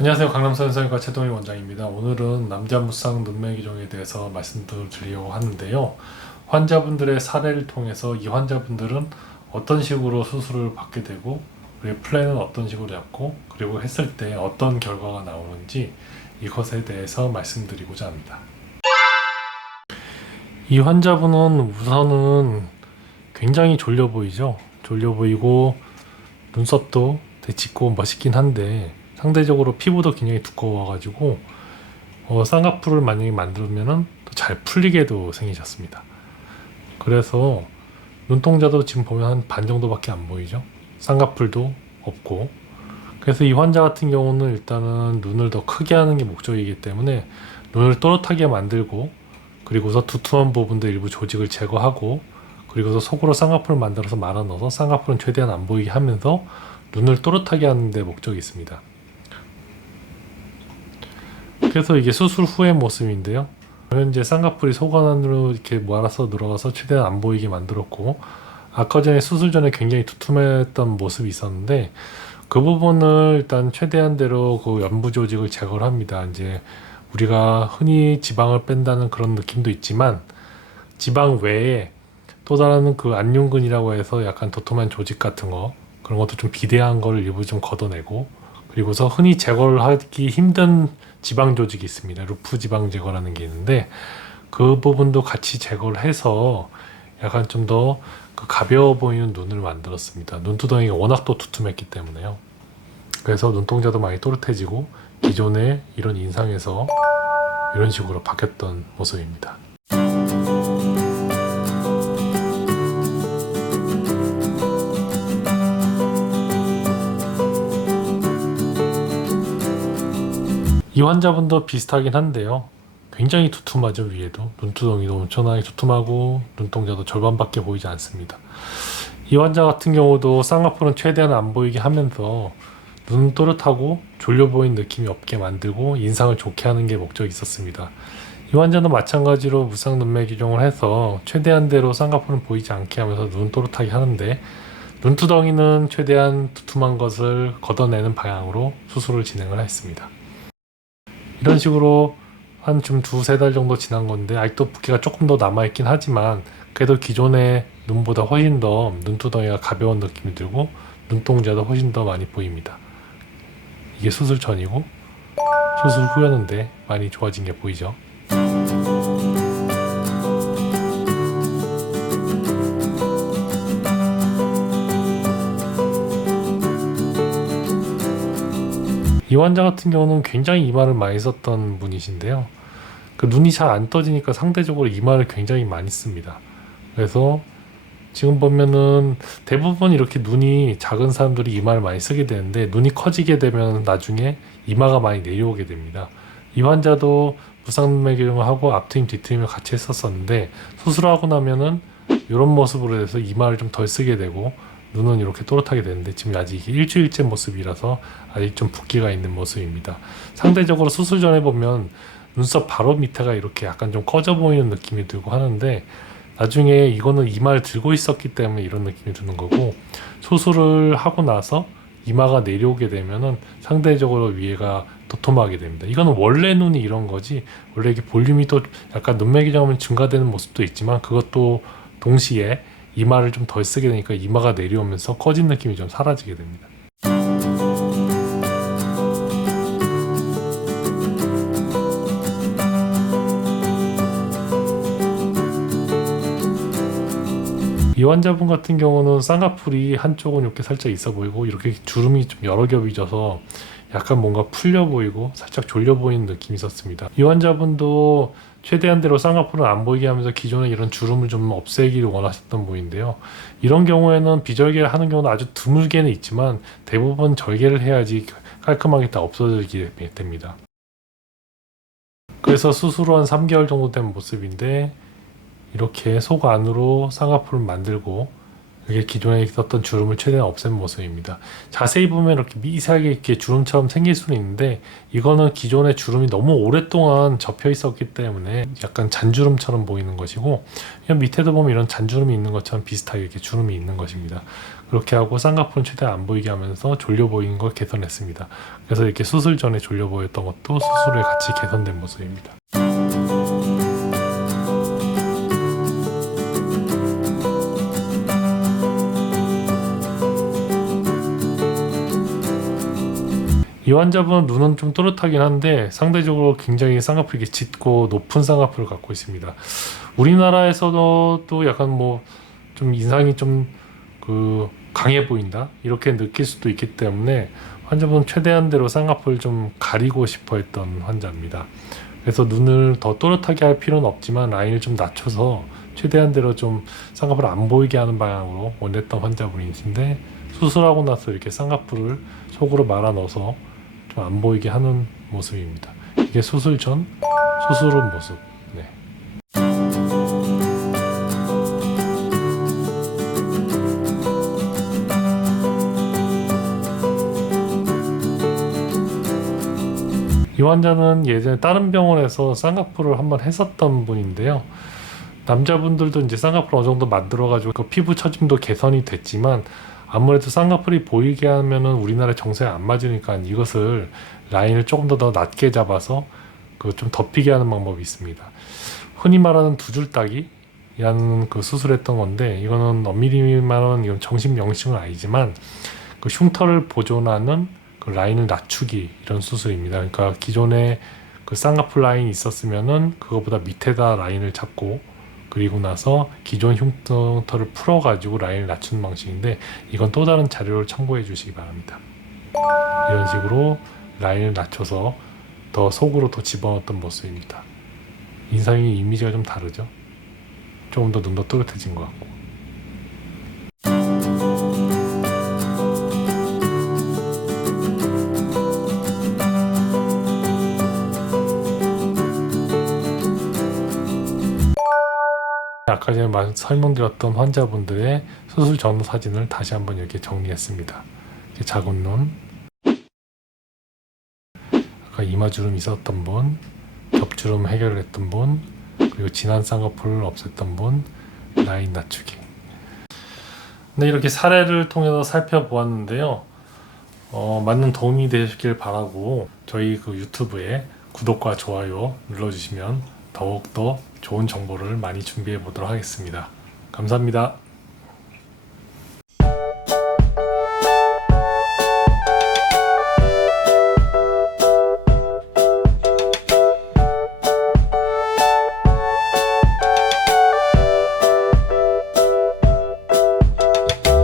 안녕하세요. 강남서현성형외과 최동일 원장입니다. 오늘은 남자 무쌍 눈매기종에 대해서 말씀을 드리려고 하는데요. 환자분들의 사례를 통해서 이 환자분들은 어떤 식으로 수술을 받게 되고, 그리고 플랜은 어떤 식으로 잡고, 그리고 했을 때 어떤 결과가 나오는지 이것에 대해서 말씀드리고자 합니다. 이 환자분은 우선은 굉장히 졸려 보이죠. 졸려 보이고 눈썹도 되짚고 멋있긴 한데 상대적으로 피부도 굉장히 두꺼워가지고 쌍꺼풀을 만약에 만들면은 더 잘 풀리게도 생기셨습니다. 그래서 눈동자도 지금 보면 한 반 정도밖에 안 보이죠. 쌍꺼풀도 없고. 그래서 이 환자 같은 경우는 일단은 눈을 더 크게 하는 게 목적이기 때문에 눈을 또렷하게 만들고, 그리고서 두툼한 부분들 일부 조직을 제거하고, 그리고서 속으로 쌍꺼풀을 만들어서 말아 넣어서 쌍꺼풀은 최대한 안 보이게 하면서 눈을 또렷하게 하는 데 목적이 있습니다. 그래서 이게 수술 후의 모습인데요. 현재 쌍꺼풀이 속 안으로 이렇게 말아서 들어가서 최대한 안 보이게 만들었고, 아까 전에 수술 전에 굉장히 두툼했던 모습이 있었는데 그 부분을 일단 최대한대로 그 연부 조직을 제거를 합니다. 이제 우리가 흔히 지방을 뺀다는 그런 느낌도 있지만 지방 외에 또 다른 그 안윤근이라고 해서 약간 도톰한 조직 같은 거, 그런 것도 좀 비대한 거를 일부 좀 걷어내고, 그리고서 흔히 제거를 하기 힘든 지방 조직이 있습니다. 루프 지방 제거라는 게 있는데 그 부분도 같이 제거를 해서 약간 좀 더 그 가벼워 보이는 눈을 만들었습니다. 눈두덩이가 워낙 또 두툼했기 때문에요. 그래서 눈동자도 많이 또렷해지고 기존의 이런 인상에서 이런 식으로 바뀌었던 모습입니다. 이 환자분도 비슷하긴 한데요. 굉장히 두툼하죠. 위에도 눈두덩이도 엄청나게 두툼하고 눈동자도 절반밖에 보이지 않습니다. 이 환자 같은 경우도 쌍꺼풀은 최대한 안 보이게 하면서 눈은 또렷하고 졸려 보이는 느낌이 없게 만들고 인상을 좋게 하는 게 목적이 있었습니다. 이 환자는 마찬가지로 무쌍 눈매 기종을 해서 최대한대로 쌍꺼풀은 보이지 않게 하면서 눈은 또렷하게 하는데, 눈두덩이는 최대한 두툼한 것을 걷어내는 방향으로 수술을 진행을 했습니다. 이런 식으로 한 좀 두세 달 정도 지난 건데 아직도 붓기가 조금 더 남아있긴 하지만 그래도 기존의 눈보다 훨씬 더 눈두덩이가 가벼운 느낌이 들고 눈동자도 훨씬 더 많이 보입니다. 이게 수술 전이고 수술 후였는데 많이 좋아진 게 보이죠. 이 환자 같은 경우는 굉장히 이마를 많이 썼던 분이신데요. 그 눈이 잘 안 떠지니까 상대적으로 이마를 굉장히 많이 씁니다. 그래서 지금 보면은 대부분 이렇게 눈이 작은 사람들이 이마를 많이 쓰게 되는데 눈이 커지게 되면 나중에 이마가 많이 내려오게 됩니다. 이 환자도 무쌍눈매 기종을 하고 앞트임 뒤트임을 같이 했었었는데 수술하고 나면은 이런 모습으로 해서 이마를 좀 덜 쓰게 되고 눈은 이렇게 또렷하게 되는데 지금 아직 이게 일주일째 모습이라서 아직 좀 붓기가 있는 모습입니다. 상대적으로 수술 전에 보면 눈썹 바로 밑에가 이렇게 약간 좀 꺼져 보이는 느낌이 들고 하는데 나중에 이거는 이마를 들고 있었기 때문에 이런 느낌이 드는 거고, 수술을 하고 나서 이마가 내려오게 되면은 상대적으로 위에가 도톰하게 됩니다. 이거는 원래 눈이 이런 거지 원래 이게 볼륨이 또 약간 눈매 기종하면 증가되는 모습도 있지만 그것도 동시에 이마를 좀 덜 쓰게 되니까 이마가 내려오면서 꺼진 느낌이 좀 사라지게 됩니다. 이 환자분 같은 경우는 쌍꺼풀이 한쪽은 이렇게 살짝 있어 보이고 이렇게 주름이 좀 여러 겹이 져서 약간 뭔가 풀려 보이고 살짝 졸려 보이는 느낌이 있었습니다. 이 환자분도 최대한대로 쌍꺼풀을 안 보이게 하면서 기존에 이런 주름을 좀 없애기를 원하셨던 분인데요. 이런 경우에는 비절개를 하는 경우는 아주 드물게는 있지만 대부분 절개를 해야지 깔끔하게 다 없어지게 됩니다. 그래서 수술 후 한 3개월 정도 된 모습인데 이렇게 속 안으로 쌍꺼풀을 만들고 이게 기존에 있었던 주름을 최대한 없앤 모습입니다. 자세히 보면 이렇게 미세하게 이렇게 주름처럼 생길 수는 있는데 이거는 기존의 주름이 너무 오랫동안 접혀 있었기 때문에 약간 잔주름처럼 보이는 것이고, 그냥 밑에도 보면 이런 잔주름이 있는 것처럼 비슷하게 이렇게 주름이 있는 것입니다. 그렇게 하고 쌍꺼풀은 최대한 안 보이게 하면서 졸려 보이는 걸 개선했습니다. 그래서 이렇게 수술 전에 졸려 보였던 것도 수술에 같이 개선된 모습입니다. 이 환자분은 눈은 좀 또렷하긴 한데 상대적으로 굉장히 쌍꺼풀이 짙고 높은 쌍꺼풀을 갖고 있습니다. 우리나라에서도 또 약간 뭐 좀 인상이 좀 강해 보인다 이렇게 느낄 수도 있기 때문에 환자분은 최대한대로 쌍꺼풀을 좀 가리고 싶어 했던 환자입니다. 그래서 눈을 더 또렷하게 할 필요는 없지만 라인을 좀 낮춰서 최대한대로 좀 쌍꺼풀을 안 보이게 하는 방향으로 원했던 환자분이신데, 수술하고 나서 이렇게 쌍꺼풀을 속으로 말아 넣어서 좀 안 보이게 하는 모습입니다. 이게 수술 전, 수술 후 모습. 네. 이 환자는 예전에 다른 병원에서 쌍꺼풀을 한번 했었던 분인데요. 남자분들도 이제 쌍꺼풀 어느 정도 만들어가지고 그 피부 처짐도 개선이 됐지만 아무래도 쌍꺼풀이 보이게 하면은 우리나라 정서에 안 맞으니까 이것을 라인을 조금 더 낮게 잡아서 좀 덮이게 하는 방법이 있습니다. 흔히 말하는 두 줄 따기라는 수술했던 건데, 이거는 엄밀히 말하면 이건 정식 명칭은 아니지만 그 흉터를 보존하는 그 라인을 낮추기 이런 수술입니다. 그러니까 기존에 그 쌍꺼풀 라인이 있었으면은 그거보다 밑에다 라인을 잡고 그리고 나서 기존 흉터를 풀어가지고 라인을 낮추는 방식인데, 이건 또 다른 자료를 참고해 주시기 바랍니다. 이런 식으로 라인을 낮춰서 더 속으로 더 집어넣었던 모습입니다. 인상의 이미지가 좀 다르죠? 조금 더 눈도 또렷해진 것 같고. 아까 전에 설명드렸던 환자분들의 수술 전후 사진을 다시 한번 이렇게 정리했습니다. 이렇게 작은 눈, 아까 이마주름 있었던 분, 겹주름 해결했던 분, 그리고 진한 쌍꺼풀을 없앴던 분, 라인 낮추기. 네, 이렇게 사례를 통해서 살펴보았는데요. 맞는 도움이 되시길 바라고 저희 유튜브에 구독과 좋아요 눌러주시면 더욱더 좋은 정보를 많이 준비해 보도록 하겠습니다. 감사합니다.